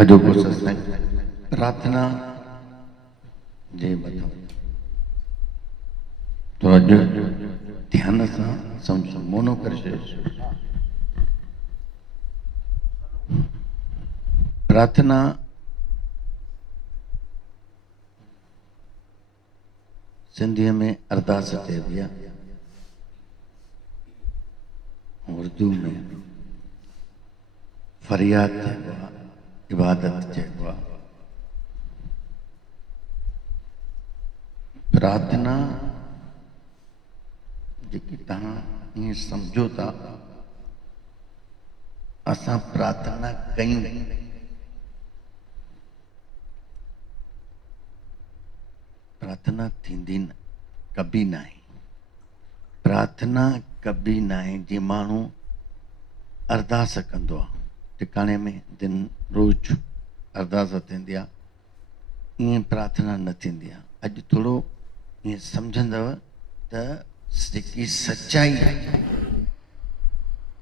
अॼो को सत्संग प्रार्थना जे मथां तो अॼु ध्यान सां सम्झो, मोनो करे छॾियो। प्रार्थना सिंधीअ में अरदास चइबी आहे, उर्दू में फरियाद चइबो आहे, इबादत चइबो आहे। प्रार्थना जेकी तव्हां ईअं सम्झो था, असां प्रार्थना कयूं, प्रार्थना थींदी न कभी न आहे। प्रार्थना कभी न आहे। जीअं माण्हू अरदास कंदो आहे टिकाणे में दिन रोज़ अरदास थींदी आहे, ईअं प्रार्थना न थींदी आहे। अॼु थोरो ईअं सम्झंदव त जेकी सच्चाई आहे,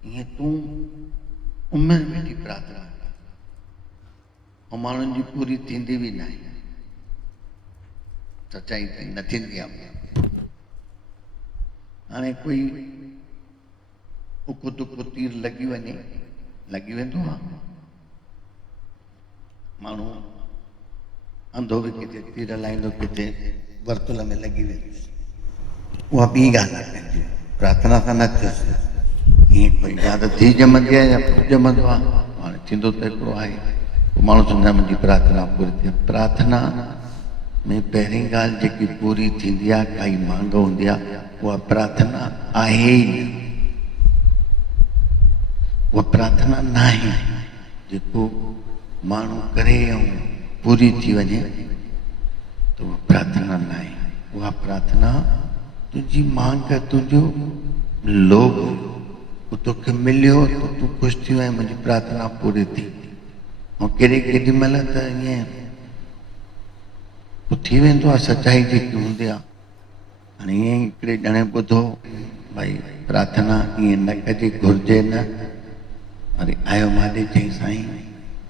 ईअं तूं उमिरि वेठी प्रार्थना ऐं माण्हुनि जी पूरी थींदी बि न आहे, सच्चाई न थींदी आहे। हाणे कोई उको तुको तीर लॻी वञे, लॻी वेंदो आहे। माण्हू अंधो बि किथे तीर हलाईंदो, किथे वर्तुल में लॻी वेंदुसि, उहा ॿी ॻाल्हि आहे। पंहिंजी प्रार्थना सां न थियुसि। ईअं कोई यादि थी ॼमंदी आहे या ॼमंदो आहे, हाणे थींदो त हिकिड़ो आहे, पोइ माण्हू सम्झंदा मुंहिंजी प्रार्थना पूरी थी। प्रार्थना में पहिरीं ॻाल्हि जेकी पूरी थींदी आहे, काई मांग हूंदी आहे, उहा प्रार्थना आहे ई न। उहा प्रार्थना न आहे। जेको माण्हू करे ऐं पूरी थी वञे त उहा प्रार्थना न आहे। उहा प्रार्थना तुंहिंजी मांग, तुंहिंजो लोभ, तोखे मिलियो त तूं ख़ुशि थी वञे, मुंहिंजी प्रार्थना पूरी थी। ऐं केॾी महिल त ईअं पोइ थी वेंदो आहे, सच्चाई जेकी हूंदी आहे। हाणे ईअं हिकिड़े ॼणे ॿुधो भई प्रार्थना ईअं न कजे, घुरिजे न। अरे आयो माॾे चई साईं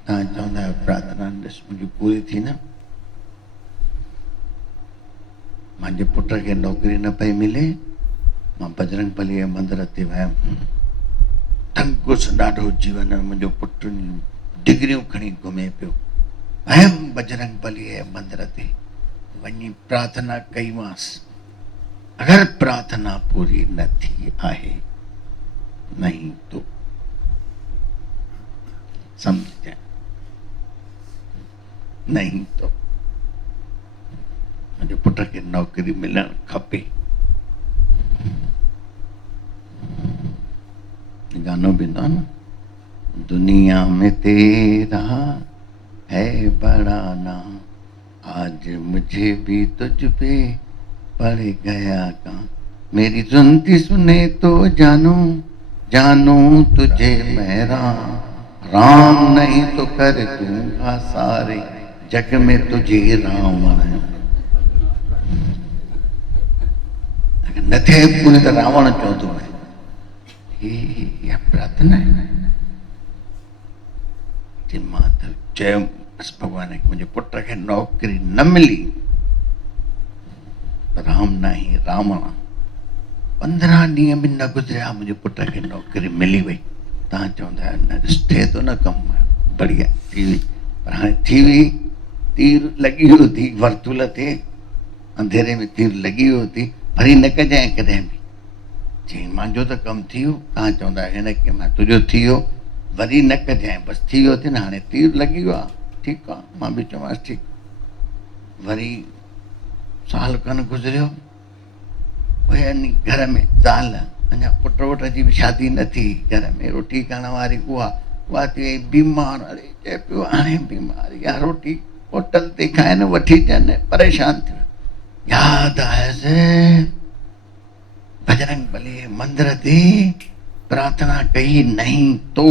तव्हां चवंदा आहियो प्रार्थना ॾिस मुंहिंजी पूरी थी न, मुंहिंजे पुट खे नौकिरी न पई मिले, मां बजरंग बलीअ मंदर ते वियमि, तंगुसि ॾाढो जीवन में, मुंहिंजो पुटु डिग्रियूं खणी घुमे पियो, वियमि बजरंग बलीअ मंदर ते वञी प्रार्थना कईमांसि। अगरि प्रार्थना पूरी न थी आहे, नहीं तो समझ जाए, नहीं तो मुंहिंजे पुट खे नौकरी मिलणु खपे। गानो बि न, दुनिया में तेरा है बड़ा नाम, आज मुझे भी तुझ पे पड़ गया काम, मेरी सुनती सुने तो जानू जानू तुझे मैं राम, राम नहीं तो कर दूंगा सारे जग में तुझे रावण। अगर न थे पूरी तो रावण चौधो है। ये प्रार्थना है। माता जय भगवान है, मुझे पुत्र के नौकरी न मिली, राम नहीं रावण। 15 ॾींहं बि न गुज़रिया, मुंहिंजे पुट खे नौकरी मिली वई। तव्हां चवंदा आहियो न थिए थो न कमु, बढ़िया थी वई। पर हाणे थी वई, तीर लॻी वियो थी वर्तुल ते, अंधेरे में तीर लॻी वियो थी, वरी न कजांइ कॾहिं बि। चई मुंहिंजो त कमु थी वियो। तव्हां चवंदा आहियो हिन खे मां तुंहिंजो थी वियो, वरी न कजांइ, बसि थी वियो थी न, हाणे तीर लॻी वियो आहे, ठीकु आहे। मां बि चवांसि ठीकु। वरी साल खनि गुज़रियो, वरी घर में ज़ाल, अञा पुट वुट जी बि शादी न थी, घर में रोटी करण वारी उहा थी वई बीमार। अरे चए पियो हाणे बीमार, या रोटी होटल ते खाइनि वठी अचनि, परेशान थियो। यादि आयसि बजरंग बली मंदिर ते प्रार्थना कई, नहीं तो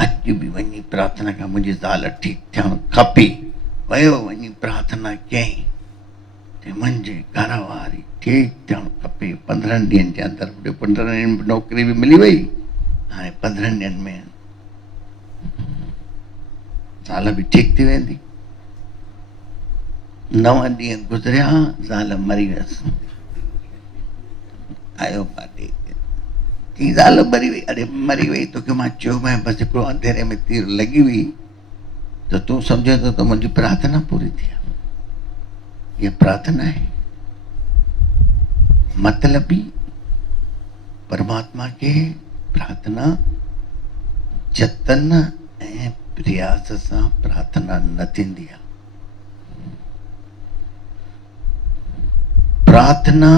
अॼु बि वञी प्रार्थना कयां, मुंहिंजी ज़ाल ठीकु थियणु खपे। वियो वञी प्रार्थना कयईं, मुंहिंजे घर वारी ठीकु थियणु खपे। 15 ॾींहंनि जे अंदरि 15 ॾींहंनि में नौकरी बि मिली वई। हाणे 15 ॾींहंनि में ज़ाल बि ठीकु थी वेंदी। 9 ॾींहं गुज़रिया, ज़ाल मरी वियसि। आयो पार्टी की ज़ाल मरी वई। अरे मरी वई तोखे मां चयो मैं बसि हिकिड़ो अंधेरे में तीर लॻी हुई त तूं सम्झे थो त मुंहिंजी प्रार्थना पूरी थी आहे। इहा प्रार्थना आहे मतलबी। परमात्मा खे प्रार्थना जतन ऐं प्रयास सां प्रार्थना न थींदी आहे। प्रार्थना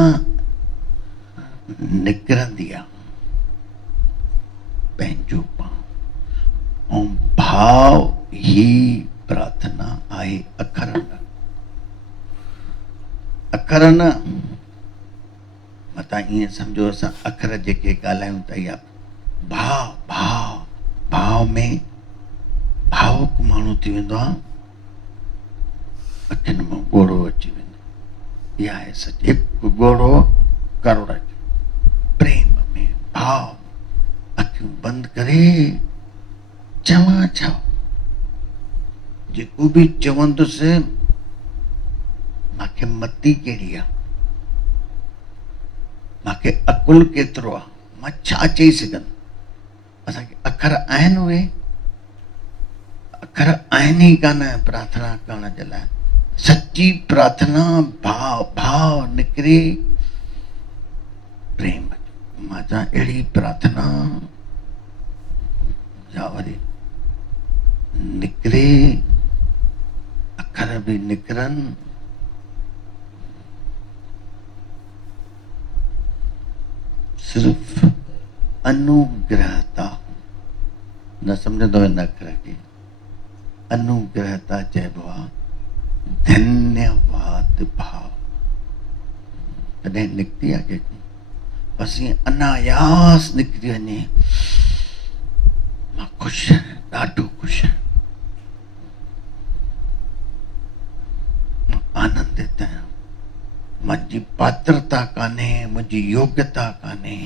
निकिरंदी आहे पंहिंजो पाण, ऐं भाव ही प्रार्थना आहे, अखर न। अखर न मतां ईअं सम्झो असां अखर जेके ॻाल्हायूं था इहा भाव भाव भाव में भावुक माण्हू थी वेंदो आहे, अखियुनि मां ॻोढ़ो अची वेंदो। इहा आहे सच। हिकु ॻोढ़ो करोड़ प्रेम में भाव, अखियूं बंदि करे चवां छा, जेको बि चवंदुसि मूंखे मती कहिड़ी आहे, मूंखे अकुल केतिरो आहे, मां छा चई सघंदुमि। असांखे अखर आहिनि, उहे अखर आहिनि ई कान प्रार्थना करण जे लाइ। सची प्रार्थना भाव भाव निकिरे प्रेम। मां चवां अहिड़ी प्रार्थना या वरी निकिरे, अखर बि निकिरनि, सिर्फ अनुग्रहता न सम्झंदो हिन अखर खे। अनुग्रहता चइबो आहे धन्यवाद भाव। कॾहिं निकिती आहे कंहिंखो बसि ईअं अनायास निकिरी वञे, मां ख़ुशि आहियां, ॾाढो ख़ुशि आहियां, मां आनंदित आहियां, मुंहिंजी पात्रता कान्हे, मुंहिंजी योग्यता कान्हे,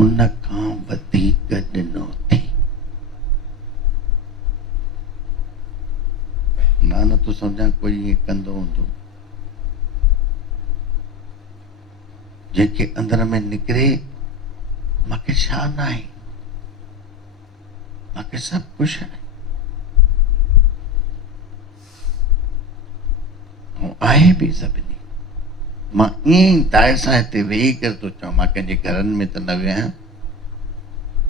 उन खां वधीक ॾिनो थी। मां नथो सम्झां कोई ईअं कंदो हूंदो, जंहिंखे अंदर में निकिरे मूंखे छा न आहे, मूंखे सभु कुझु आहे, ऐं आहे बि सभिनी। मां ईअं ई दाए सां हिते वेही करे थो चवां, मां कंहिंजे घरनि में त न वियो आहियां,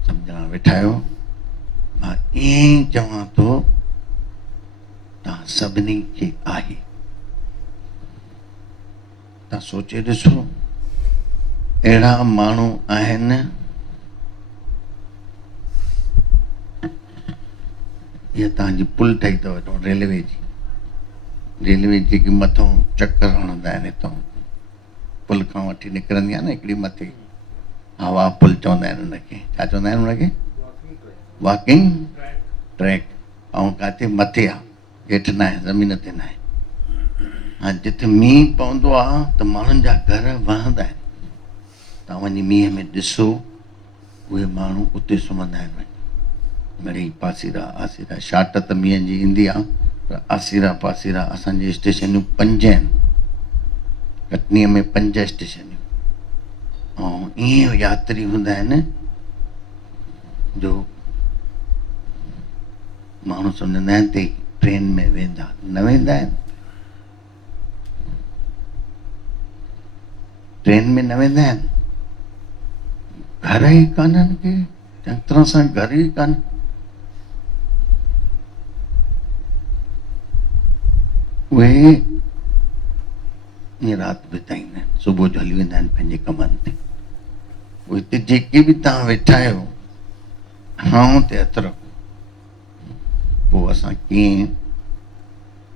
सभु ॼणा वेठा आहियो, मां ईअं ई चवां थो तव्हां सभिनी खे आहे। तव्हां सोचे ॾिसो, अहिड़ा माण्हू आहिनि, इहा तव्हांजी पुल ठही अथव रेलवे जी, रेलवे जेकी मथां चक्कर हणंदा आहिनि, हितां पुल खां वठी निकिरंदी आहे न हिकिड़ी मथे, हवा पुल चवंदा आहिनि हुनखे, छा चवंदा आहिनि हुनखे, वॉकिंग ट्रैक। ऐं किथे मथे आहे, हेठि न आहे, ज़मीन ते न आहे। हा, जिते मींहुं पवंदो आहे त माण्हुनि जा घर वहंदा आहिनि। तव्हां वञी मींहं में ॾिसो, उहे माण्हू उते सुम्हंदा आहिनि, मिड़ई पासीरा आसीरा। शाट त मींहं जी ईंदी आहे, पर आसीरा पासीरा असांजी स्टेशनियूं 5 आहिनि, कटनीअ में 5 स्टेशनियूं। ऐं ईअं यात्री हूंदा आहिनि जो माण्हू सम्झंदा आहिनि त ट्रेन में वेंदा, न वेंदा आहिनि, ट्रेन में न वेंदा आहिनि, घर ई कान्हनि के, चङी तरह सां घर ई कान। उहे ईअं राति बिताईंदा आहिनि, सुबुह जो हली वेंदा आहिनि पंहिंजे कमनि ते। उहे हिते जेके बि तव्हां वेठा आहियो, हां ते हथु रखो। पोइ असां कीअं,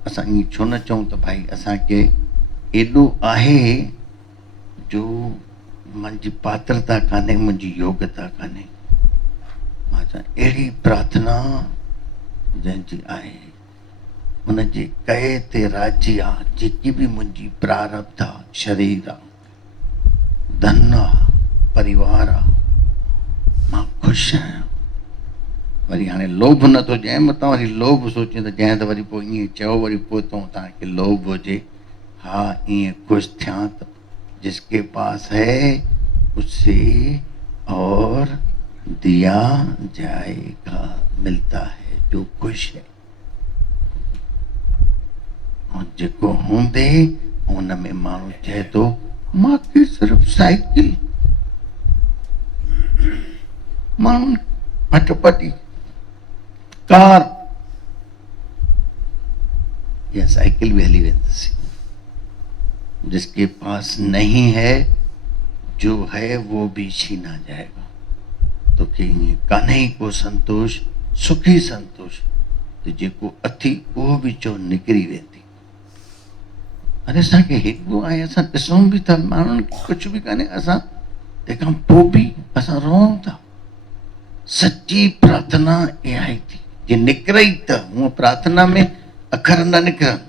असां ईअं छो न चऊं त भाई असांखे एॾो आहे जो मुंहिंजी पात्रता कान्हे, मुंहिंजी योग्यता कान्हे। मां चवां अहिड़ी प्रार्थना जंहिंजी आहे, हुनजे कए ते राजी आहे। जेकी बि मुंहिंजी प्रारब्ध आहे, शरीर आहे, धन आहे, परिवार आहे, मां ख़ुशि आहियां, वरी हाणे लोभ नथो जंहिं मथां वरी लोभ सोचे त जंहिं त वरी पोइ ईअं चयो वरी पोइ तो तव्हांखे लोभ हुजे हा ईअं ख़ुशि थियां त जिसके पास है उससे और दिया जाएगा मिलता है जो खुश है ऐं जेको हूंदे हुन में माण्हू चए थो मूंखे सिर्फ़ु साइकिल माण्हू फटफटी कार या साइकिल भी हली वेंदसी जिसके पास नहीं है जो है वो भी छीना जाएगा तो कि कान्हे को संतोष सुखी संतोष तो जेको अथी वो भी चो निकिरी वेंदी अरे असांखे हिकु आहे असां ॾिसूं बि था माण्हुनि खे कुझु बि कान्हे असां तंहिंखां पोइ बि असां रोऊं था सची प्रार्थना इहा ई थी जे निकिरे ई त हूअं प्रार्थना में अखर न निकिरनि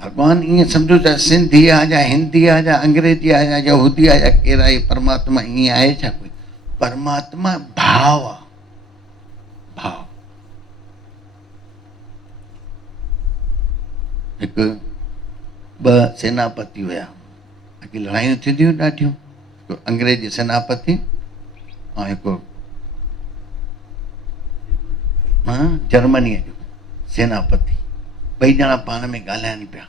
भॻवानु ईअं सम्झो चाहे सिंधी आहे या हिंदी आहे या अंग्रेजी आहे या यहूदी आहे या केरु आहे परमात्मा ईअं आहे छा कोई परमात्मा भाव आहे भाव हिकु ॿ सेनापति हुया अॻे लड़ायूं थींदियूं ॾाढियूं हिकु अंग्रेजी सेनापति ऐं हिकु जर्मनीअ जो सेनापति ॿई ॼणा पाण में ॻाल्हाइनि पिया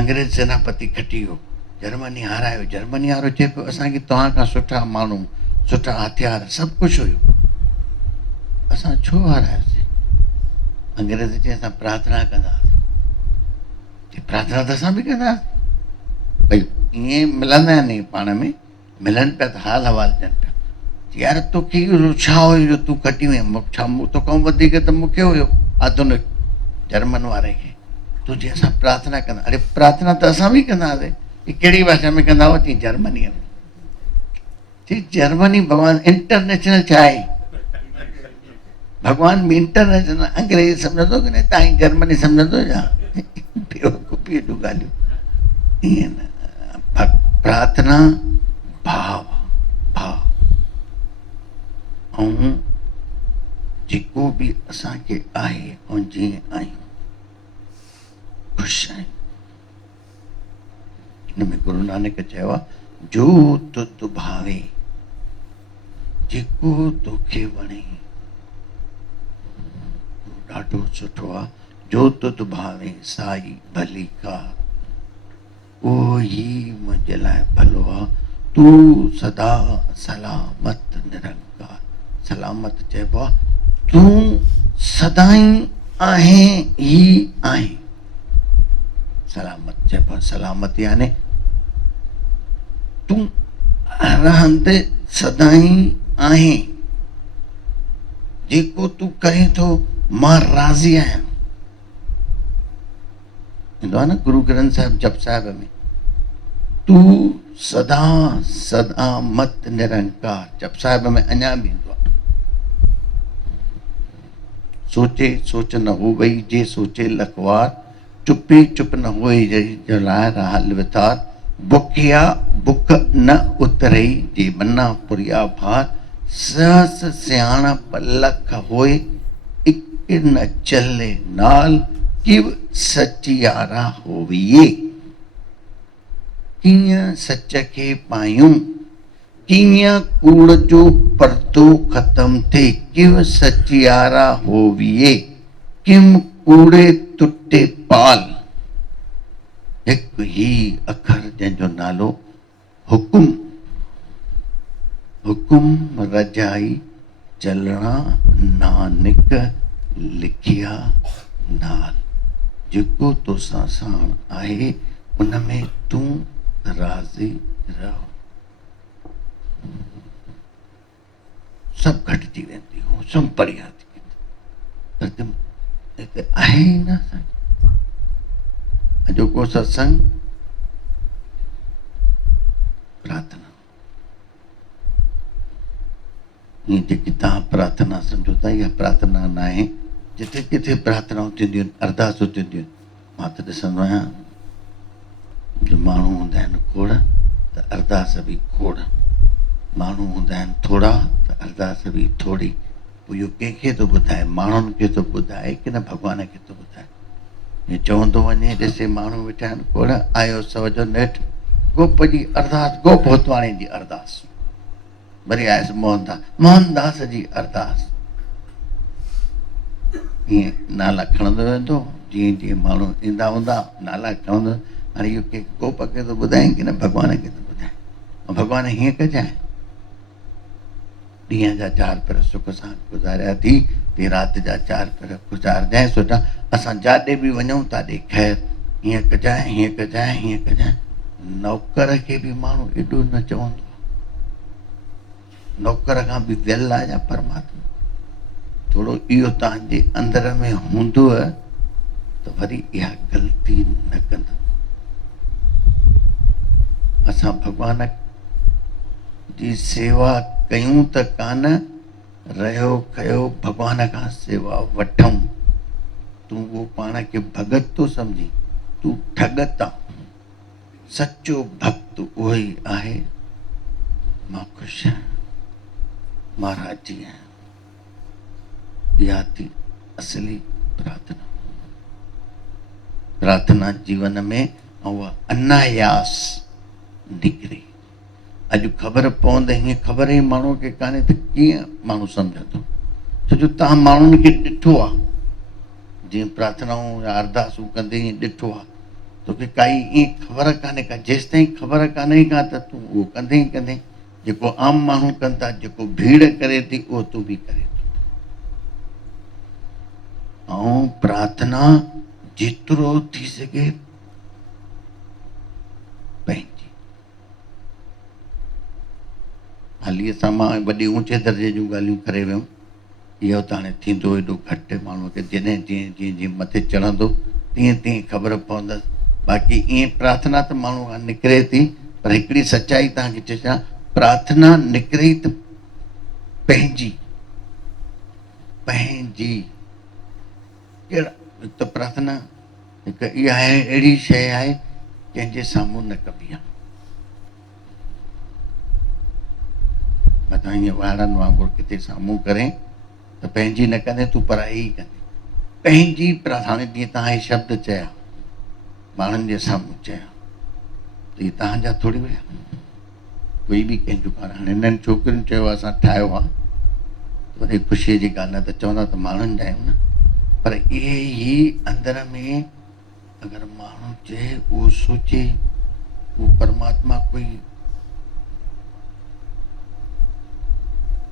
अंग्रेज सेनापति खटी वियो जर्मनी हारायो जर्मनी वारो चए पियो असांखे तव्हां खां सुठा माण्हू सुठा हथियार सभु कुझु हुयो असां छो हारायोसीं अंग्रेज चए असां प्रार्थना कंदासीं प्रार्थना त असां बि कंदासीं भई ईअं मिलंदा आहिनि पाण में मिलनि पिया त हाल हवाल ॾियनि पिया यार तोखे छा हुयो जो तूं कटी वई छा तोखां वधीक त मूंखे हुयो आधुनिक जर्मन वारे खे तूं जीअं असां प्रार्थना कंदा अरे प्रार्थना त असां बि कंदा हुआसीं ही कहिड़ी भाषा में कंदा हुआ चई जर्मनीअ में चई जर्मनी भॻवानु इंटरनेशनल छा आहे भॻवानु बि इंटरनेशनल अंग्रेजी सम्झंदो की न तव्हां जर्मनी सम्झंदो छा बेवकूफ़ी जूं ॻाल्हियूं ईअं न प्रार्थना भाव भाव ऐं जेको बि असांखे आहे ऐं जीअं आहियूं ख़ुशि आहियूं हिन में गुरु नानक चयो आहे जो तुत भावे जेको तोखे वणे ॾाढो सुठो आहे जो तुत भावे साई भली का उहो ई मुंहिंजे लाइ भलो आहे तूं सदा सलामत निरंकार सलामत चइबो आहे तूं सदाई आहे ई आहे सलामत चइबो आहे सलामत याने तूं हर हंधि सदाई आहे जेको तूं करे थो मां राज़ी आहियां ईंदो आहे न गुरु ग्रंथ साहिब जप साहिब में तूं सदा सदा मत निरंकार जप साहिब में अञा बि ईंदो आहे सोचे सोच न हो वई जे सोचे लखवार चुपे चुप न होए जलाए हाल वितार बुखिया बुख न उतरई जे मना पुरिया भार सहस सियाणप लख होए इक न चले नाल किव सचियारा होविए कीअं सच खे पायूं कीअं कूड़ जो पर्दो ख़तम थे किव सचियारा होविए किम कूड़े तुटे पाल हिकु ही अखर जंहिंजो नालो हुकुम हुकुम रजाई चलणा नानक लिखिया नाल जेको तोसां साण आहे उन में तूं राज़ी रहो सभु घटिजी वेंदियूं सभु बढ़िया थी वेंदी हिते आहे ई न अॼोको सत्संग प्रार्थना ईअं जेकी तव्हां प्रार्थना सम्झो था इहा प्रार्थना न आहे जिथे किथे प्रार्थनाऊं थींदियूं आहिनि अरदासूं थींदियूं आहिनि मां त ॾिसंदो आहियां जो माण्हू हूंदा आहिनि खोड़ त अरदास बि खोड़ माण्हू हूंदा आहिनि थोरा त अरदास बि थोरी पोइ इहो कंहिंखे थो ॿुधाए, माण्हुनि खे थो ॿुधाए की न भॻवान खे थो ॿुधाए? हीअं चवंदो वञे, ॾिसे माण्हू वेठा आहिनि खोड़, आयो सवजो नेठि गोप जी अरदास, गोप होतवाणी जी अरदास, वरी आयसि मोहनदास जी अरदास। ईअं नाला खणंदो वेंदो, जीअं जीअं माण्हू ईंदा हूंदा नाला खणंदो। हाणे इहो कंहिं गोप खे थो ॿुधाए की न भॻवान खे थो ॿुधाए? ऐं भॻवान हीअं कजांइ, ॾींहं जा 4 पहर सुख सां गुज़ारिया थी, ते राति जा 4 पहर गुज़ारजांइ सुठा, असां जाॾे बि वञूं ताॾे ख़ैर, हीअं कजांइ, हीअं कजांइ, हीअं कजांइ। नौकर खे बि माण्हू एॾो न चवंदो, नौकर खां बि वियल आहे या परमात्मा? थोरो इहो तव्हांजे अंदर में हूंदो त वरी इहा ग़लती न कंदो। असां भॻवान जी सेवा कयूं त कान, रहियो खयो भॻवान खां सेवा वठूं। तूं उहो पाण खे भगत थो सम्झी, तूं ठगत आहे। सचो भक्त उहो ई आहे, मां ख़ुशि आहियां, मां राज़ी आहियां। इहा थी असली प्रार्थना। प्रार्थना जीवन में उहा अनायास निकिरे। अॼु ख़बर पवंदे हीअं ख़बर ई माण्हू खे कान्हे त कीअं माण्हू सम्झंदो? छो जो तव्हां माण्हुनि खे ॾिठो आहे, जीअं प्रार्थनाऊं या अरदासूं कंदे ईअं ॾिठो आहे, तोखे काई ईअं ख़बर कान्हे का, जेसि ताईं ख़बर कान्हे का त तूं उहो कंदे ई कंदे। जेको आम माण्हू कनि था, जेको भीड़ करे थी, उहो तूं बि करे थो। ऐं प्रार्थना जेतिरो थी सघे पंहिंजी। हाली असां मां वॾे ऊचे दर्जे जूं ॻाल्हियूं करे वियुमि, इहो त हाणे थींदो एॾो घटि माण्हूअ खे, जॾहिं जीअं जीअं जीअं मथे चढ़ंदो तीअं तीअं ख़बर पवंदसि। बाक़ी ईअं प्रार्थना त माण्हू खां निकिरे थी, पर हिकिड़ी सचाई तव्हांखे चइजां, प्रार्थना निकिरे ई त पंहिंजी। पंहिंजी कहिड़ा? त प्रार्थना हिकु इहा आहे, अहिड़ी शइ आहे कंहिंजे साम्हूं न कबी आहे। मथां ईअं वारनि वांगुरु किथे साम्हूं करे त पंहिंजी न कंदे, तूं पराई ई कंदे। पंहिंजी हाणे जीअं तव्हां इहे शब्द चया, माण्हुनि जे साम्हूं चया, त इहे तव्हांजा थोरी हुया, कोई बि कंहिंजो कान। हाणे नंढनि छोकिरियुनि चयो असां ठाहियो आहे, त वॾी ख़ुशीअ जी ॻाल्हि आहे, त चवंदा त माण्हुनि जा आहियूं न। पर इहे ई अंदर में अगरि माण्हू चए, उहो सोचे, उहो परमात्मा कोई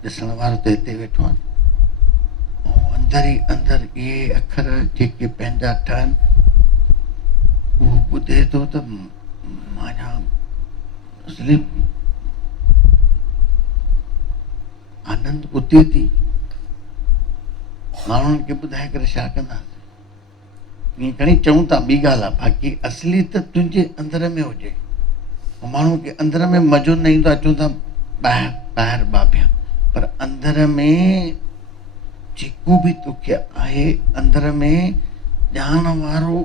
ॾिसण वारो त हिते वेठो आहे, ऐं अंदर ई अंदर इहे अखर जेके पंहिंजा ठहनि, उहो ॿुधे थो त माना असली आनंद उते थी। माण्हुनि खे ॿुधाए करे छा कंदासीं? ईअं खणी चऊं था, ॿी ॻाल्हि आहे, बाक़ी असली त तुंहिंजे अंदर में हुजे। ऐं माण्हू खे अंदर में मज़ो न ईंदो आहे, चऊं था ॿाहिरि ॿाहिरि बाबिया, पर अंदर में जेको बि तोखे आहे, अंदर में ॼाण वारो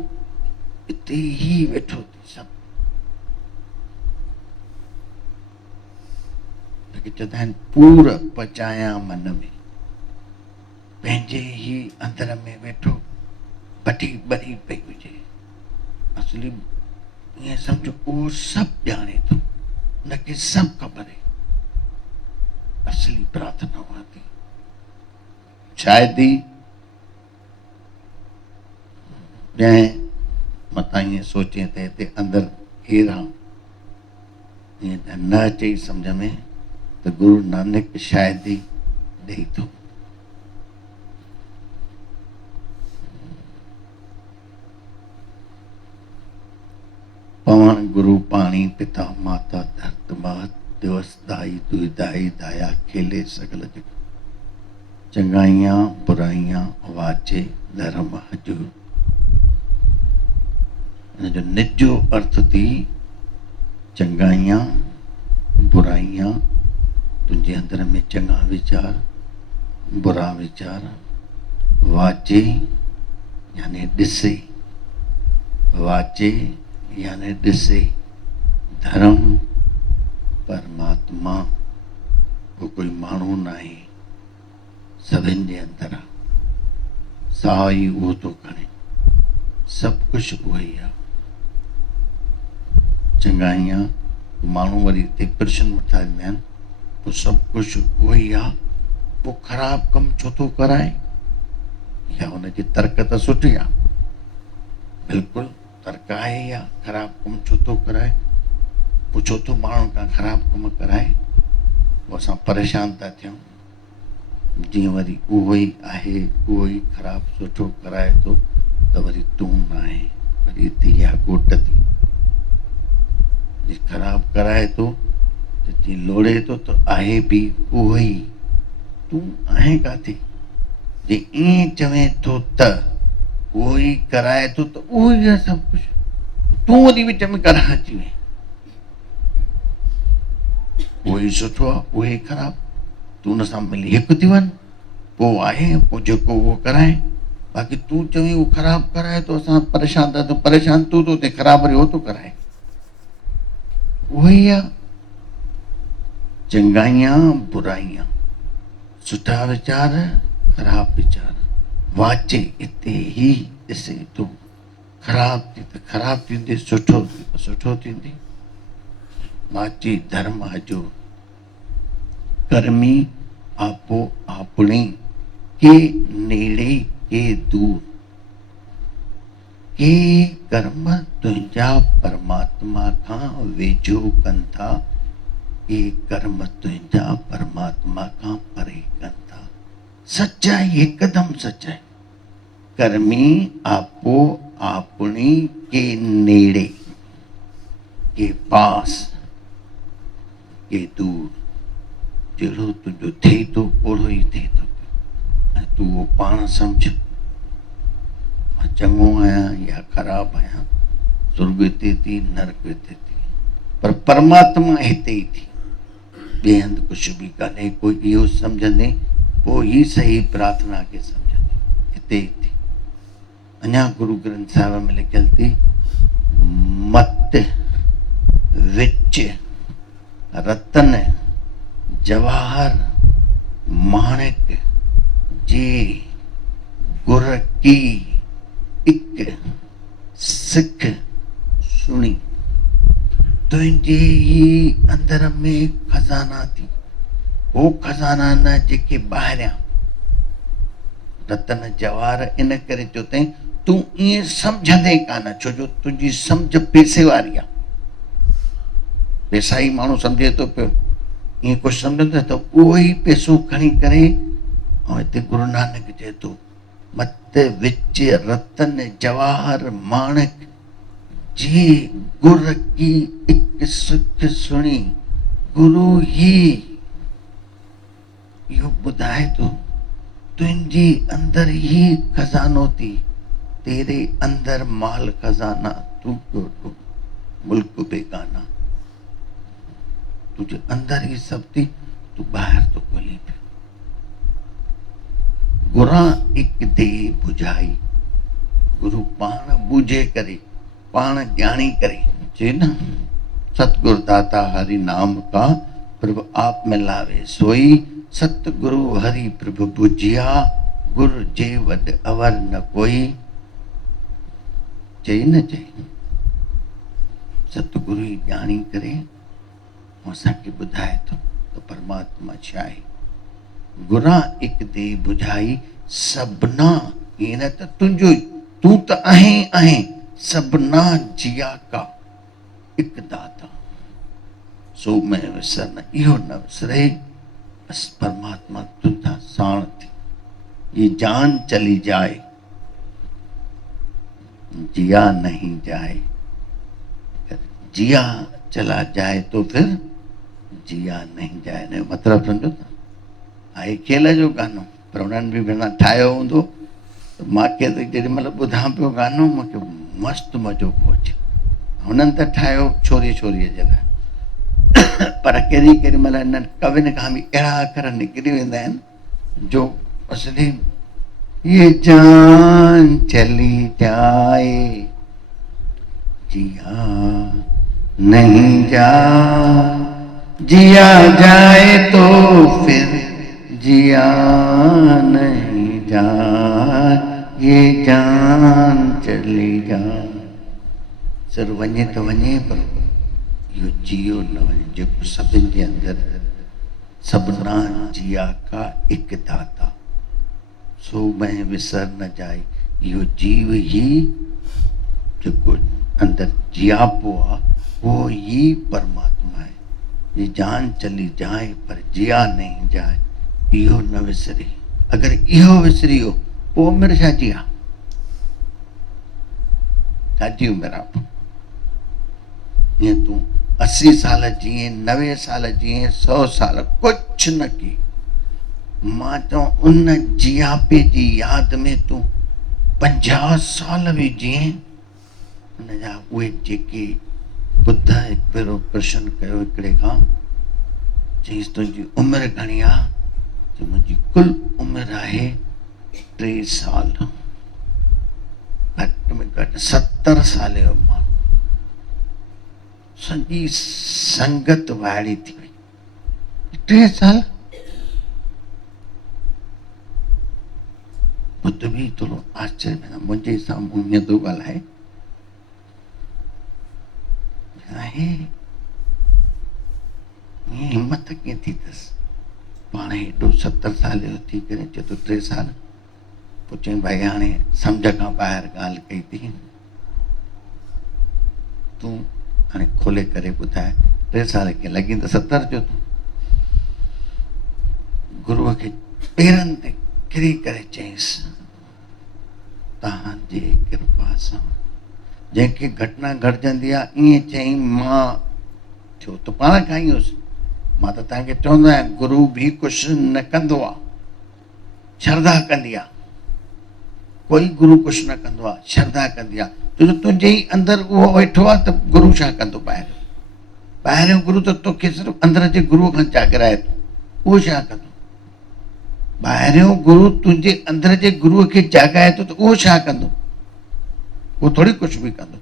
हिते ई वेठो थी। सभु चवंदा आहिनि, पूर पचाया मन में, पंहिंजे ई अंदर में वेठो भटी ॿरी पई हुजे। असली ईअं सम्झो उहो सभु ॼाणे थो, उनखे सभु ख़बर आहे। असली प्रार्थना उहा थी। शायदि ई जंहिं मथां ईअं सोचे त हिते अंदरि केरु आहे, ईअं न अचे सम्झ में, त गुरु नानक शायदि ई ॾेई थो। पवन गुरु पाणी पिता माता धरत महत, दिवस दाई दुई दाई दाया खेले सगल जग, चंगाइयां बुराइयां वाचे धर्म हजूर। इन जो निजो अर्थ थी, चंगाइयां बुराइयां, तुंहिंजे अंदर में चङा वीचार बुरा वीचार, वाचे यानी ॾिसे, वाचे यानी ॾिसे, धर्म परमात्मा, वो कोई माण्हू न आहे, सभिनि जे अंदरि आहे, साह ई उहो थो खणे, सभु कुझु उहो ई आहे। चङा ईअं माण्हू वरी हिते प्रश्न वठा ॾींदा आहिनि, पोइ सभु कुझु उहो ई आहे, पोइ ख़राबु कमु छो थो कराए? या हुनजी तर्क त सुठी आहे, बिल्कुलु तर्क आहे ई आहे, ख़राबु कमु छो थो कराए? पोइ छो थो माण्हुनि खां ख़राबु कमु कराए? पोइ असां परेशान था थियूं। जीअं वरी उहो ई आहे, उहो ई ख़राबु सुठो कराए थो, त वरी तूं न आहे, वरी हिते इहा गोट थी। ख़राबु कराए थो त जीअं लोड़े थो त आहे बि उहो ई, तूं आहे किथे? जे ईअं चवे थो त उहो ई कराए थो त उहो ई आहे सभु कुझु, तूं वरी विच में कराए अची वञे। उहो ई सुठो आहे, उहो ई ख़राबु, तूं हुन सां मिली हिकु थी वञ, पोइ आहे, पोइ जेको उहो कराए। बाक़ी तूं चवी उहो ख़राबु कराए थो, असां परेशान था थियूं, परेशान तूं थो थिए, ख़राबु वरी उहो थो कराए। उहो ई आहे, चङाइयां बुराइयां, सुठा वीचार ख़राबु वीचार, वाचे हिते ई ॾिसे थो, ख़राबु थी त ख़राबु थींदी, सुठो थी त सुठो थींदी। वाची धर्म जो कर्मी आपो आपणी, के नेड़े के दूर, के कर्म तुंहिंजा परमात्मा खां वेझो कनि था, के कर्म तुंहिंजा परमात्मा खां परे कनि था। सच्चाई हिकदमि सच्चाई, कर्मी आपो आपणी के नेड़े के पास के दूर, जहिड़ो तुंहिंजो थिए थो ओड़ो ई थिए थो पियो, ऐं तूं उहो पाण सम्झ, मां चङो आहियां या ख़राबु आहियां, स्वर्ग हिते थी, नरक हिते थी, पर परमात्मा हिते ई थी, ॿिए हंधि कुझु बि कान्हे। कोई इहो सम्झंदे पोइ ई सही प्रार्थना खे सम्झंदे, हिते ई थी। अञा गुरु ग्रंथ साहिब में लिखियल थी, मत विच रतन जवाहर माणिक जे गुर की इक सिख सुणी। तुंहिंजे ई अंदर में खज़ाना थी, हो खज़ाना न जेके ॿाहिरियां। रतन जवाहर इन करे चयो अथई, तूं ईअं सम्झंदे कान, छो जो तुंहिंजी सम्झ पैसे वारी आहे। पैसा ई माण्हू सम्झे थो पियो, ईअं कुझु सम्झंदो त उहो ई पैसो खणी करे, ऐं हिते गुरु नानक चए थो, मत विच रतन जवाहर माणक जी गुर की एक सिख सुणी। गुरु ही इहो ॿुधाए थो, तुंहिंजी अंदर ही खज़ानो थी, तेरे अंदर माल खज़ाना, तूं पियो मुल्क बेगाना, तुझे अंदर ही सब थी, तू ॿाहिरि तो ॻोल्ही पियो। गुरां हिक दे बुझाई, गुरु पाण ॿुझे करे, पाण ॼाणी करे चए न, सतगुरु दाता हरि नाम का प्रभु आप में लावे सोई, सतगुरु हरि प्रभु बुझिया, गुरु जे वॾ अवर न कोई। चई न चई, सतगुरु ई ॼाणी करे असांखे ॿुधाए थो त परमात्मा छा आहे। गुरां हिक दे बुझाई सभना, ईअं न त तुंहिंजो तूं त आहे, सभना जिया का हिक दाता, सो मैं विसर न, इहो न विसरे, बस परमात्मा तुंहिंजा साण थी। ये जान चली जाए जिया नहीं जाए, जिया चला जाए तो फिर जिया नहीं जाए। न मतिलबु सम्झो था, आहे खेल जो गानो, पर उन्हनि बि बिना ठाहियो हूंदो त मूंखे त जेॾी महिल ॿुधां पियो गानो, मूंखे मस्तु मज़ो पियो अचे। हुननि त ठाहियो छोरी छोरीअ जे लाइ, पर केॾी महिल हिननि कवियुनि खां बि अहिड़ा अखर निकिरी वेंदा आहिनि जो असली, ये जान चली जाए जिया नहीं जा, जिया जाए तो फिर जिया नहीं जाए ये जान चली जाए। सर वञे तो वञे पर इहो जियो न वञे जेको सभिनि जे अंदरि सभना जिया का एक दाता सो मैं विसर न जाए। इहो जीव ही जेको अंदर जियापो आहे वो ही परमात्मा है। ये जान चली जाए पर जिया नहीं जाए इहो न विसरी। अगर इहो विसरी हो पोइ उमिरि छा जी आहे, छाजी उमिरि आहे। ईअं तूं 80 साल जीए 90 साल जीए 100 साल कुछ न की। मां चवां उन जियापे जी यादि में तूं 50 साल भी जीए। उन जा उहे जेके बुद्ध हिकु भेरो प्रश्न कयो हिकिड़े खां, चईंसि तुंहिंजी उमिरि घणी आहे? चई मुंहिंजी कुल उमिरि आहे 3 साल। घटि में घटि 70 साल जो माण्हू सॼी संगत वाइड़ी थी वई। 3 साल बुद्ध बि थोरो आश्चर्य में मुंहिंजे साम्हूं ईअं थो ॻाल्हाए। हिम्मत कीअं थी अथसि पाण हेॾो 70 साल जो थी करे चए थो 3 साल। पोइ चई भाई हाणे सम्झ खां ॿाहिरि ॻाल्हि कई थी, तूं हाणे खोले करे ॿुधाए 3 साल कीअं लॻी त 70 जो तूं। गुरूअ खे पेरनि ते किरी करे चईंसि तव्हांजे कृपा सां जंहिंखे घटना घटिजंदी आहे ईअं चई मां थियो त पाण खां ई हुउसि। मां त तव्हांखे चवंदो आहियां गुरू बि कुझु न कंदो आहे, श्रद्धा कंदी आहे। कोई गुरू कुझु न कंदो आहे, श्रद्धा कंदी आहे। छो जो तुंहिंजे ई अंदरि उहो वेठो आहे त गुरू छा कंदो ॿाहिरि? ॿाहिरियों गुरू त तोखे सिर्फ़ु अंदरि जे गुरूअ खां जाॻराए थो, उहो छा कंदो? ॿाहिरियों गुरू तुंहिंजे अंदरि जे गुरूअ खे जाॻाए थो त उहो छा कंदो? उहो थोरी कुझु बि कंदो।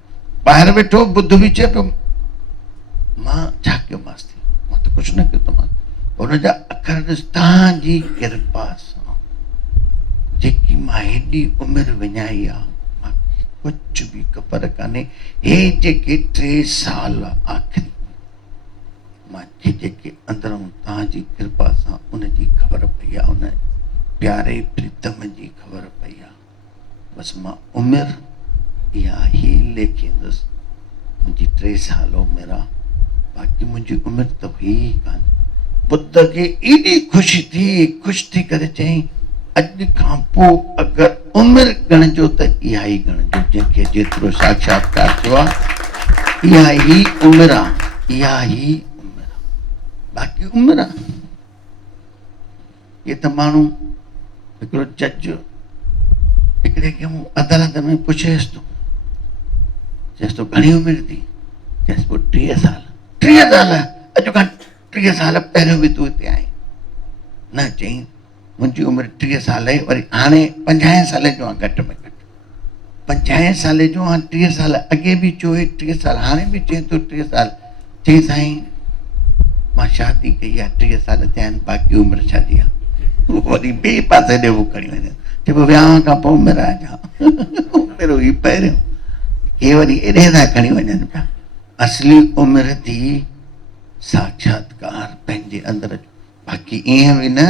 ॿाहिरि वेठो बुद्ध बि चए पियो मां छा कयोमांसि थी, मां त कुझु न कयो त मां हुनजा अखर ॾिस तव्हांजी कृपा सां जेकी मां हेॾी उमिरि विञाई आहे मूंखे कुझु बि ख़बर कान्हे। हे जेके 3 साल आख़िरी मूंखे जेके अंदरूं तव्हांजी कृपा सां उनजी ख़बर पई आहे, उन प्यारे प्रीतम जी ख़बर पई आहे। बसि मां उमिरि इहा ई लेखींदुसि मुंहिंजी 3 साल उमिरि आहे, बाक़ी मुंहिंजी उमिरि त हुई ई कान। बुद्ध खे एॾी ख़ुशी थी, ख़ुशि थी करे चई अॼु खां पोइ अगरि उमिरि ॻणिजो त इहा ई ॻणिजो, जंहिंखे जेतिरो साक्षात्कार थियो आहे इहा ई उमिरि आहे, इहा ई उमिरि आहे, बाक़ी उमिरि आहे। ये त माण्हू हिकिड़ो जज हिकिड़े खे मूं अदालत में पुछेसि थो, चएसि थो घणी उमिरि थी? चएसि पोइ 30 साल। 30 साल अॼु खां 30 साल पहिरियों बि तूं हिते आई न? चई मुंहिंजी उमिरि 30 साल आहे, वरी हाणे 50 साल जो आहे घटि में घटि 50 साल जो आहे। 30 साल अॻे बि चयो 30 साल, हाणे बि चए थो 30 साल। चई साईं मां शादी कई आहे 30 साल थिया आहिनि, बाक़ी उमिरि छाजी आहे? वरी ॿिए पासे ॾे उहो खणी वञे चए पोइ विहांउ खां पोइ उमिरि आहे छा? उमिरि हुई पहिरियों, के वरी एॾे था खणी वञनि पिया। असली उमिरि थी साक्षात्कार पंहिंजे अंदरि। बाक़ी ईअं बि न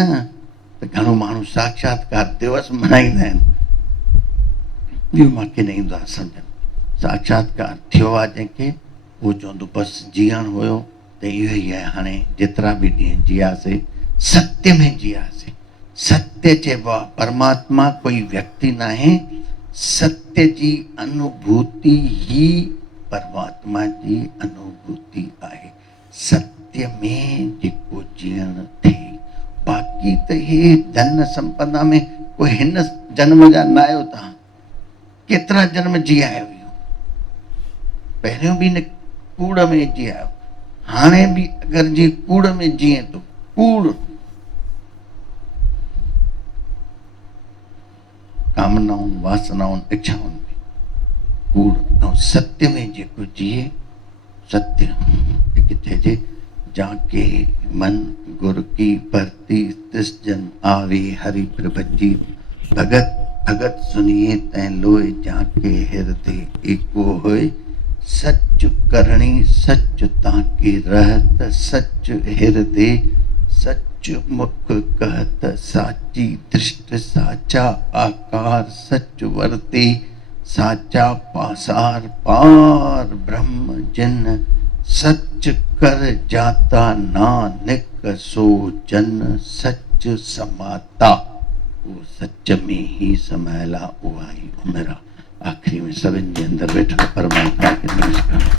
त घणो माण्हू साक्षात्कार दिवस मल्हाईंदा आहिनि, इहो मूंखे न ईंदो आहे सम्झ में। साक्षात्कार थियो आहे जंहिंखे उहो चवंदो बसि जीअण हुयो त इहो ई आहे। हाणे जेतिरा बि ॾींहं जियासीं सत्य में जियासीं। सत्य चइबो आहे परमात्मा कोई व्यक्ति न आहे, सत्य जी अनुभूति ही परमात्मा जी अनुभूति आहे। सत्य में जेको जीअण थिए, बाक़ी त हे धन संपदा में कोई हिन जन्म जा न आहियो। तव्हां केतिरा जन्म जी आयो हुयो, पहिरियों बि न कूड़ में जी आयो, हाणे बि अगरि जी कूड़ में जीए थो, कूड़ कामनाउनि वासनाउनि इच्छाउनि में कूड़, ऐं सत्य में जेको जिए, सत्य जेके चइजे जाके मन गुर की परती तिस जन आवे हरि प्रभजी भगत भगत सुनिए तै लोय जाके हृदय एको होय सच करणी सच ताके रहत सच हृदय सच मुख कहत साची दृष्ट साचा आकार सच वर्ते साचा पासार पार ब्रह्म जिन सच कर जाता नानक सो जन सच समाता। वो सच में ही समायला हुआ ही मेरा आखिरी में सब इन अंदर बैठा परमात्मा के नमस्कार।